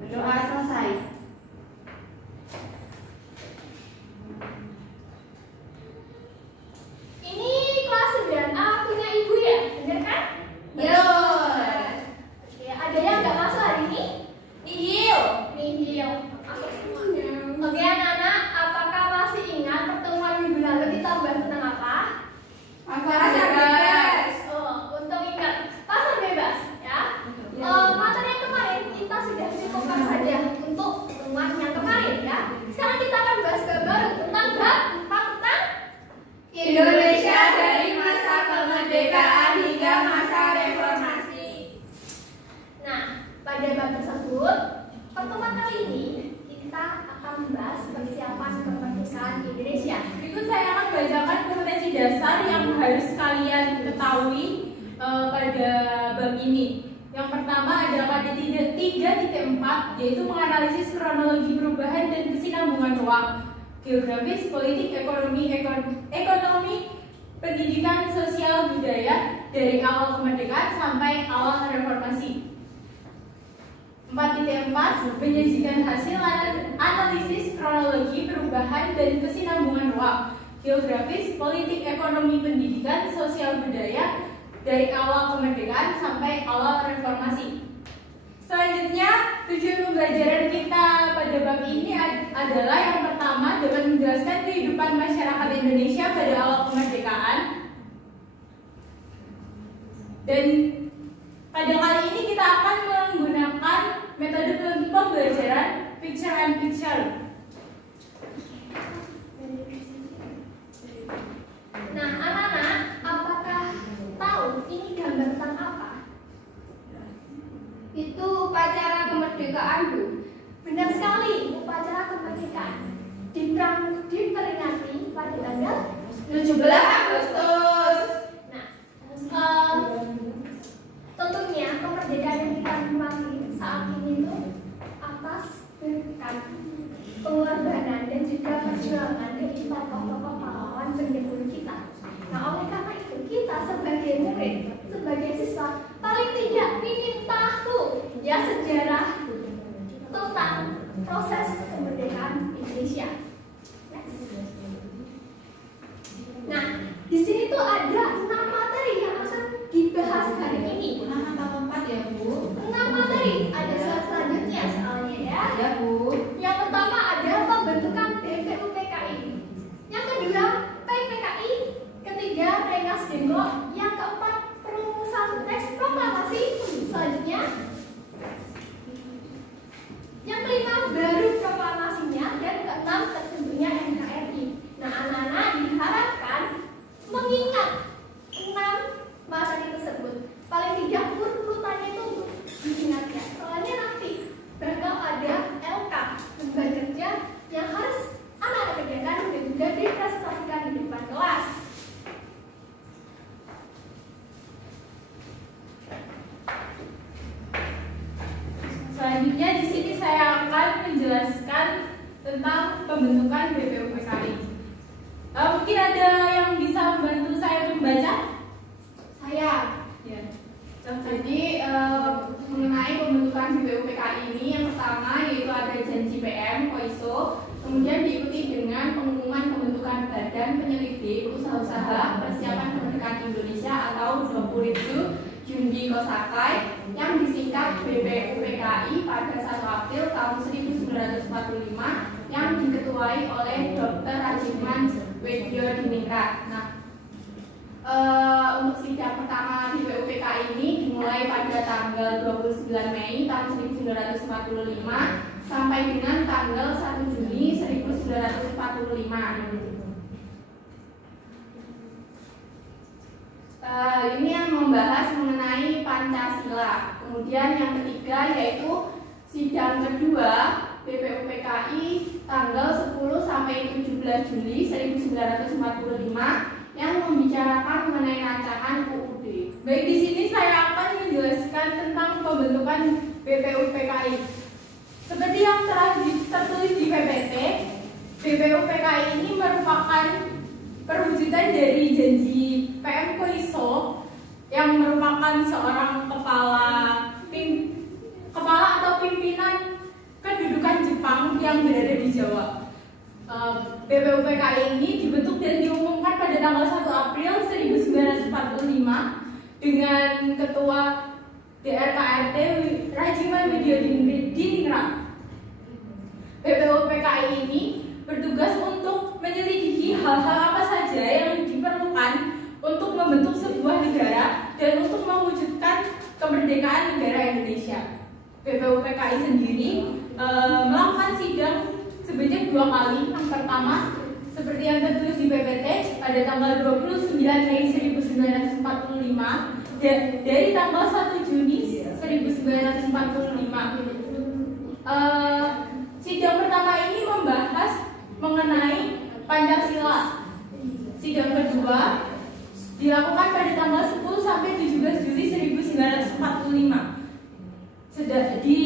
Berdoa selesai. Ini kelas 9A punya ibu ya, bener kan? Yo. Oke, ada yang nggak masuk hari ini? Nihil. Nihil. Masuk semuanya. Oke anak-anak, apakah masih ingat pertemuan minggu lalu kita bahas tentang apa? Pasar bebas. Oh, untuk ingat pasar bebas ya. Materi yang kemarin kita sudah cukupkan saja untuk pertemuan yang kemarin ya. Sekarang kita akan bahas baru tentang bab 4 tentang Indonesia dari masa kemerdekaan hingga masa reformasi. Nah, pada bab tersebut, pertemuan kali ini kita akan membahas persiapan kemerdekaan Indonesia. Berikut saya akan bacakan kompetensi dasar yang harus kalian ketahui pada bab ini. Yang pertama adalah pada 3.4, yaitu menganalisis kronologi perubahan dan kesinambungan ruang geografis, politik, ekonomi, pendidikan, sosial, budaya dari awal kemerdekaan sampai awal reformasi. 4.4 menyajikan hasil analisis kronologi perubahan dan kesinambungan ruang geografis, politik, ekonomi, pendidikan, sosial, budaya dari awal kemerdekaan sampai awal reformasi. Selanjutnya, tujuan pembelajaran kita pada bab ini adalah yang pertama dapat menjelaskan kehidupan masyarakat Indonesia pada awal kemerdekaan. Dan pada kali ini kita akan menggunakan metode pembelajaran picture and picture. Nah, anak-anak, apakah tahu ini gambar tentang apa? Itu upacara kemerdekaan, Bu. Benar sekali, upacara kemerdekaan diperingati pada tanggal 17 Agustus. Nah, tentunya kemerdekaan yang kita nikmati saat ini itu atas berkat pengorbanan dan juga perjuangan dari tokoh-tokoh pahlawan pendahulu kita. Nah, oleh karena itu kita sebagai murid, sebagai siswa paling tidak ingin tahu ya sejarah tentang proses kemerdekaan Indonesia. Nah, di sini tuh ada 6 materi yang akan dibahas hari ini. 6 atau 4 ya, Bu? 6 materi. Ada slide selanjutnya soalnya ya. Ya, Bu. Yang pertama ada pembentukan BPUPKI. Yang kedua PPKI. Ketiga Rengas Dengklok. Yang keempat perumusan teks proklamasi. Selanjutnya yang kelima baru proklamasinya dan keenam terbentuknya NKRI. Nah, anak-anak diharapkan mengingat 6 materi tersebut. Paling tidak urutannya itu diingat ya. Soalnya nanti bakal ada LK lembar kerja yang harus anak-anak kerjakan dan juga dipresentasikan di depan kelas. Selanjutnya di sini saya akan menjelaskan tentang pembentukan BPUPKI. Mungkin ada yang bisa membantu saya untuk membaca? Saya. Ya. Jadi mengenai pembentukan BPUPKI ini yang pertama yaitu ada janji PM Koiso, kemudian diikuti dengan pengumuman pembentukan Badan Penyelidik Usaha-usaha Persiapan Kemerdekaan Indonesia atau Jopuritsu Jundi Kosakai yang disingkat BPUPKI pada 1 April tahun 1945. 1945 yang diketuai oleh Dr. Rajiman Weddiodiningrat. Nah, untuk sidang pertama di PUPK ini dimulai pada tanggal 29 Mei tahun 1945 sampai dengan tanggal 1 Juni 1945. Ini yang membahas mengenai Pancasila. Kemudian yang ketiga yaitu sidang kedua BPUPKI tanggal 10 sampai 17 Juli 1945 yang membicarakan mengenai rancangan UUD. Baik, di sini saya akan menjelaskan tentang pembentukan BPUPKI. Seperti yang telah tertulis di PPT, BPUPKI ini merupakan perwujudan dari janji PM Koiso yang merupakan seorang kepala atau pimpinan kedudukan Jepang yang berada di Jawa. BPUPKI ini dibentuk dan diumumkan pada tanggal 1 April 1945 dengan Ketua DRKRT Rajiman Weddiodiningrat. BPUPKI ini bertugas untuk menyelidiki hal-hal apa saja yang diperlukan untuk membentuk sebuah negara dan untuk mewujudkan kemerdekaan negara Indonesia. BPUPKI sendiri melakukan sidang sebanyak 2 kali. Yang pertama, seperti yang tertulis di PPT, pada tanggal 29 Mei 1945 dan dari tanggal 1 Juni 1945. Sidang pertama ini membahas mengenai Pancasila. Sidang kedua dilakukan pada tanggal 10 sampai 17 Juli 1945. Di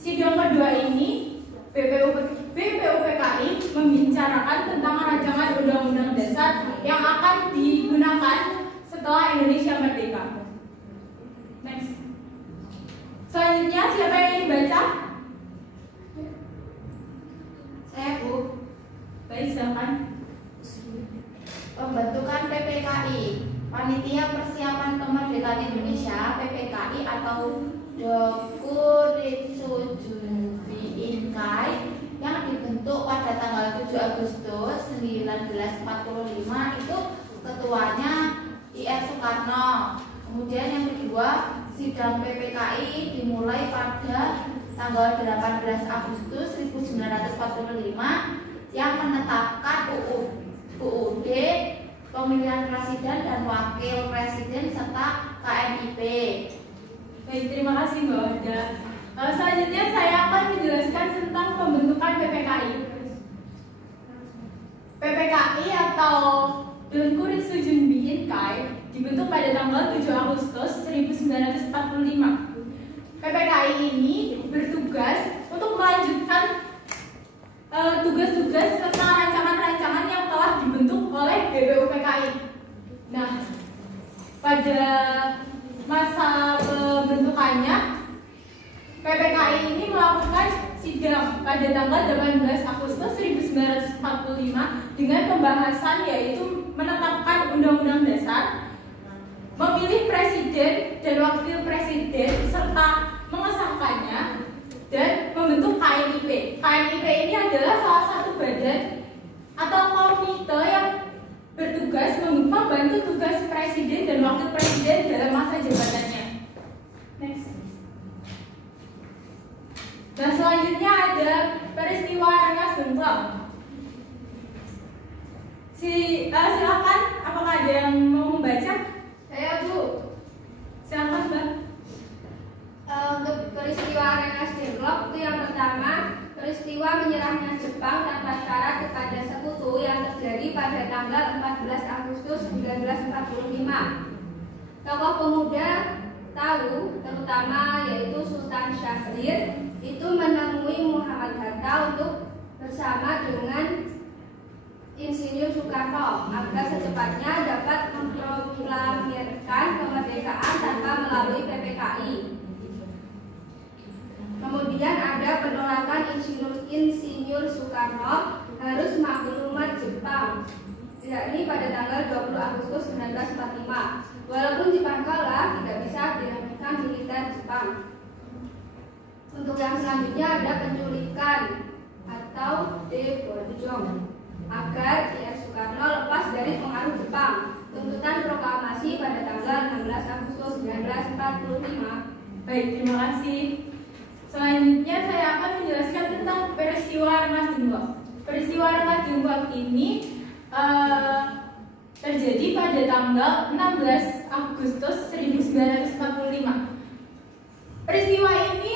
sidang kedua ini BPUPKI membicarakan tentang rancangan Undang-Undang Dasar yang akan digunakan setelah Indonesia merdeka. Next. Selanjutnya siapa yang ingin baca? Saya, Bu. Baik, silakan. Pembentukan PPKI, Panitia Persiapan Kemerdekaan Indonesia (PPKI) atau Dokuritsujubi Inkai yang dibentuk pada tanggal 7 Agustus 1945 itu ketuanya I.R. Soekarno. Kemudian yang kedua, sidang PPKI dimulai pada tanggal 18 Agustus 1945 yang menetapkan UUD, pemilihan presiden dan wakil presiden serta KNIP. Baik, terima kasih Mbak Wada. Selanjutnya saya akan menjelaskan tentang pembentukan PPKI. PPKI atau Dokuritsujubi Inkai dibentuk pada tanggal 7 Agustus 1945. PPKI ini bertugas untuk melanjutkan tugas-tugas serta rancangan-rancangan yang telah dibentuk oleh BPUPKI. Nah, pada masa pembentukannya PPKI ini melakukan sidang pada tanggal 18 Agustus 1945 dengan pembahasan yaitu menetapkan Undang-Undang Dasar, memilih presiden dan wakil presiden serta mengesahkannya, dan membentuk KNIP. KNIP ini adalah salah satu badan atau komite yang bertugas membantu tugas presiden dan wakil presiden dalam masa jabatannya. Next. Dan selanjutnya ada peristiwa Rengas Dengklok. Silakan, apakah ada yang mau membaca? Saya, Bu. Silakan, Mbak. Untuk peristiwa Rengas Dengklok itu yang pertama, peristiwa menyerahnya Jepang tanpa syarat kepada sekutu yang terjadi pada tanggal 14 Agustus 1945. Tokoh pemuda tahu, terutama yaitu Sultan Syahrir, itu menemui Muhammad Hatta untuk bersama dengan Insinyur Soekarno agar secepatnya dapat memproklamirkan kemerdekaan tanpa melalui PPKI. Kemudian ada penolakan Insinyur Soekarno harus maklumat Jepang, yakni pada tanggal 20 Agustus 1945. Walaupun Jepang kalah, tidak bisa diremehkan militer Jepang. Untuk yang selanjutnya ada penculikan Baik, terima kasih. Selanjutnya saya akan menjelaskan tentang peristiwa Rengas Dengklok. Peristiwa Rengas Dengklok ini terjadi pada tanggal 16 Agustus 1945. Peristiwa ini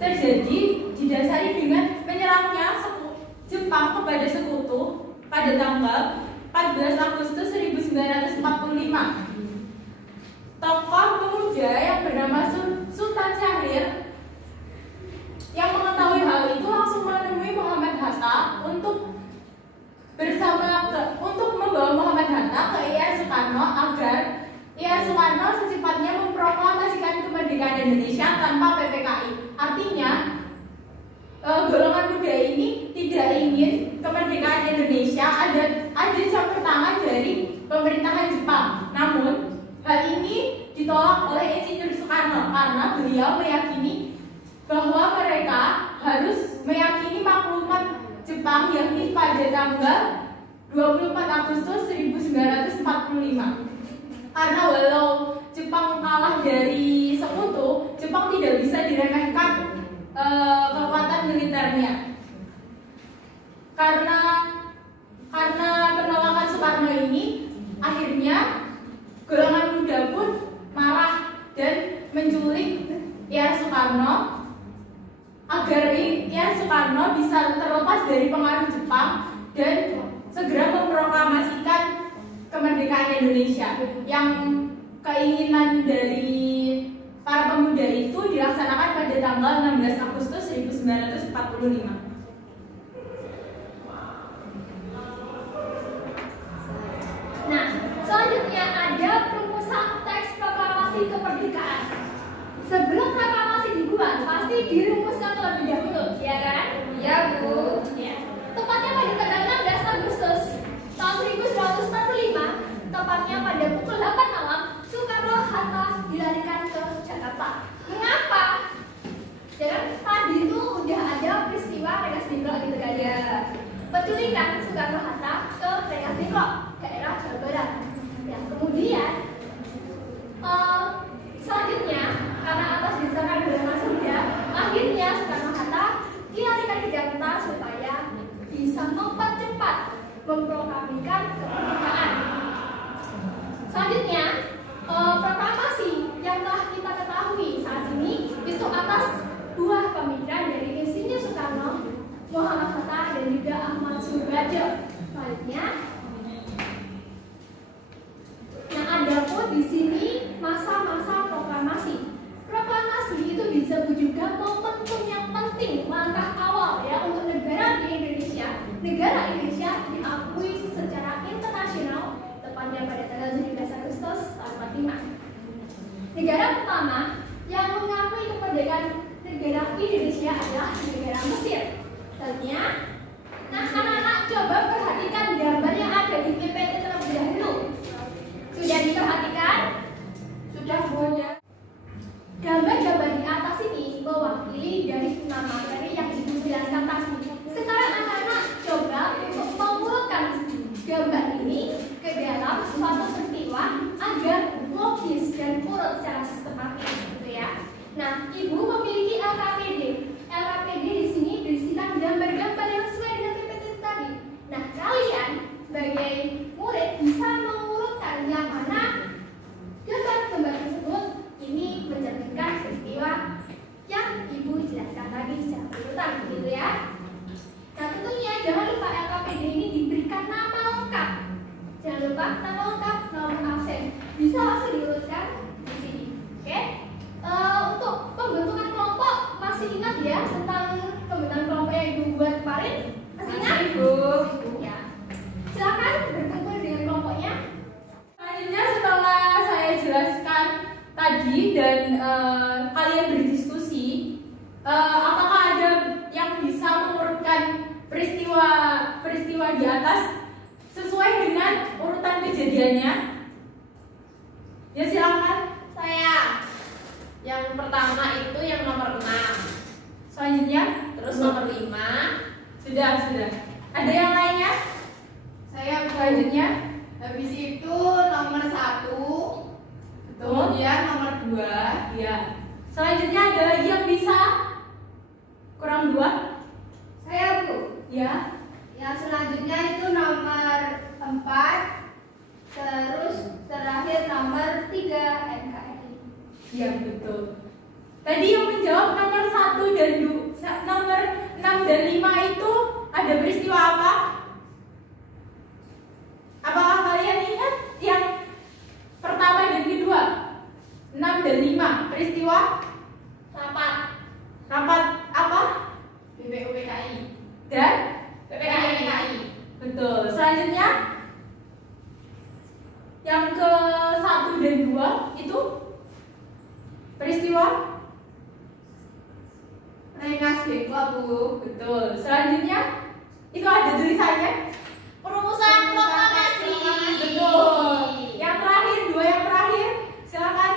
terjadi didasari dengan menyerangnya Jepang kepada sekutu pada tanggal 14 Agustus 1945. Tokoh pemuda yang bernama Sultan Syahrir yang mengetahui hal itu langsung menemui Muhammad Hatta untuk membawa Muhammad Hatta ke IR Soekarno agar IR Soekarno secepatnya memproklamasikan kemerdekaan Indonesia tanpa PPKI. Artinya golongan muda ini tidak ingin kemerdekaan Indonesia ada campur tangan dari pemerintahan Jepang. Namun hal ini ditolak oleh Insinyur Soekarno karena beliau meyakini bahwa mereka harus meyakini maklumat Jepang yakni pada tanggal 24 Agustus 1945. Karena walau Jepang kalah dari sekutu, Jepang tidak bisa diremehkan kekuatan militernya. Karena penolakan Soekarno ini, akhirnya golongan muda pun marah dan menculik IR Soekarno agar IR Soekarno bisa terlepas dari pengaruh Jepang dan segera memproklamasikan kemerdekaan Indonesia. Yang keinginan dari para pemuda itu dilaksanakan pada tanggal 16 Agustus 1945. Nah, selanjutnya ada perumusan teks proklamasi kemerdekaan. Sebelum proklamasi dibuat, pasti dirumuskan terlebih dahulu, ya kan? Iya, Bu. Ya. Tepatnya pada tanggal 16 Agustus tahun 1945, tepatnya pada pukul 8 malam, Soekarno-Hatta dilarikan ke Jakarta. Mengapa? Ya kan, tadi itu udah ada peristiwa Rengas Dengklok gitu kan ya. Penculikan Soekarno-Hatta ke Rengas Dengklok, daerah Jawa Barat. Ya, kemudian selanjutnya karena atas desakan golongan muda, akhirnya Soekarno-Hatta dilarikan ke Jakarta supaya bisa mempercepat memproklamirkan kemerdekaan. Selanjutnya proklamasi yang telah kita ketahui saat ini itu atas dua pemikiran dari Insinyur Soekarno, Muhammad Hatta dan juga Ahmad Surbadjo. Selanjutnya, nah ada pun di sini masa-masa proklamasi. Proklamasi itu disebut juga momentum yang penting, langkah awal ya untuk negara di Indonesia. Negara Indonesia diakui secara internasional tepatnya pada tanggal 17 Agustus tahun 45. Negara pertama yang mengakui kemerdekaan negara Indonesia adalah negara Mesir. Selanjutnya, nah anak-anak coba perhatikan gambar yang ada di PPT terlebih dahulu. Sudah diperhatikan? Sudah, Bu. Gambar-gambar di atas ini mewakili dari 6 materi yang dijelaskan tadi. Sekarang anak-anak coba untuk mengurutkan gambar ini ke dalam suatu peristiwa agar logis dan urut secara sistematis, gitu ya. Nah, Ibu memiliki LKPD. LKPD di sini berisikan gambar-gambar yang sesuai dengan PPT tadi. Nah, kalian sebagai murid bisa mengurutkan yang mana gambar-gambar tersebut ini mencerminkan peristiwa yang Ibu jelaskan tadi secara urutan, gitu ya. Nah, tentunya jangan lupa LKPD ini diberikan nama lengkap. Jangan lupa nama lengkap, nomor absen. Bisa langsung diurutkan di sini. Oke? Untuk pembentukan kelompok masih ingat ya tentang pembentukan kelompok yang Ibu buat kemarin? Masih ingat? Bu. Ya. Silakan berkumpul dengan kelompoknya. Selanjutnya setelah saya jelaskan tadi dan kalian berdiskusi, apakah ada yang bisa mengurutkan peristiwa di atas sesuai dengan urutan kejadiannya? Ya silakan. Saya yang pertama itu yang nomor 6, Selanjutnya, terus nomor 5. sudah. Ada yang lainnya? Saya Selanjutnya, habis itu nomor 1, kemudian Kurang 2? Saya, Bu. Ya. Yang selanjutnya itu nomor 4, terus terakhir nomor 3 NKRI. Iya, betul. Tadi yang menjawab nomor 1 dan nomor 6 dan 5 itu ada peristiwa apa? Apakah kalian ingat yang pertama dan kedua? 6 dan 5 peristiwa rapat apa? BPUPKI Dan PPKI. betul. Selanjutnya yang ke 1 dan 2 itu peristiwa Rengas Dengklok, Bu. betul. Selanjutnya itu ada tulisannya Perumusan proklamasi. betul. Yang terakhir, 2 yang terakhir, silakan.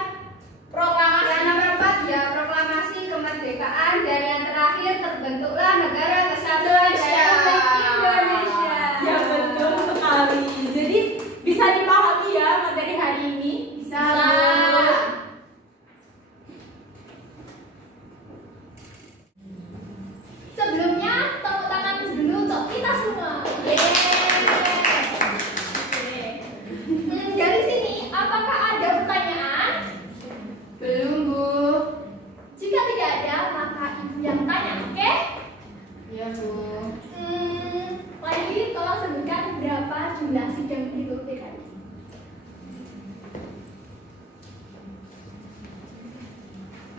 Proklamasi. Yang nomor 4 ya proklamasi kemerdekaan, dan yang terakhir terbentuklah Negara Kesatuan Republik Indonesia. Ya betul sekali. Jadi bisa dipahami ya materi hari ini. Bisa. Sebelumnya tepuk tangan dulu untuk kita semua. Dari sini, apakah ada pertanyaan? Belum, Bu. Jika tidak ada, maka ibu yang tanya, oke? Iya, Bu. Lagi tolong sebutkan berapa jumlah sidang di PKI.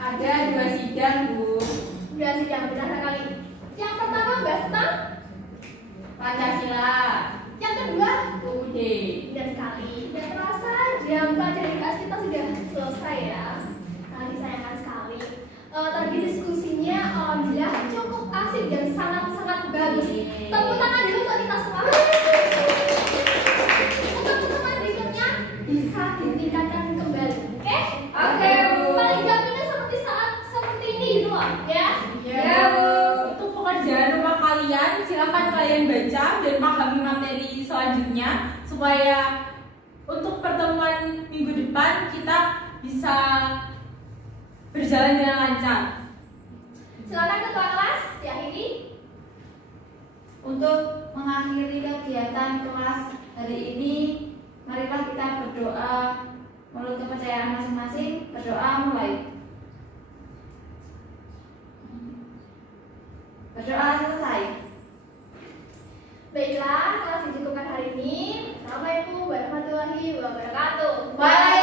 Ada 2 sidang, Bu. 2 sidang, benar sekali. Yang pertama bahas tentang, Pancasila. yang kedua UUD. benar sekali. Dan terasa jam pelajaran kelas kita sudah selesai ya. Tadi sayangkan sekali. Tadi diskusinya alhamdulillah cukup asik dan sangat-sangat bagus. Tepuk tangan dulu untuk kita semua. Untuk pertemuan berikutnya bisa ditingkatkan kembali, oke? Oke, Bu. Paling gampangnya seperti saat seperti ini gitu loh, ya? Ya, Bu. Untuk pekerjaan rumah kalian, silakan kalian baca dan pahami materi selanjutnya supaya untuk pertemuan minggu depan kita bisa berjalan dengan lancar. Silakan ketua kelas diakhiri. Untuk mengakhiri kegiatan kelas hari ini, marilah kita berdoa menurut kepercayaan masing-masing. Berdoa mulai. Berdoa selesai. Baiklah, kelas dicukupkan hari ini. Assalamualaikum warahmatullahi wabarakatuh. Waalaikumsalam.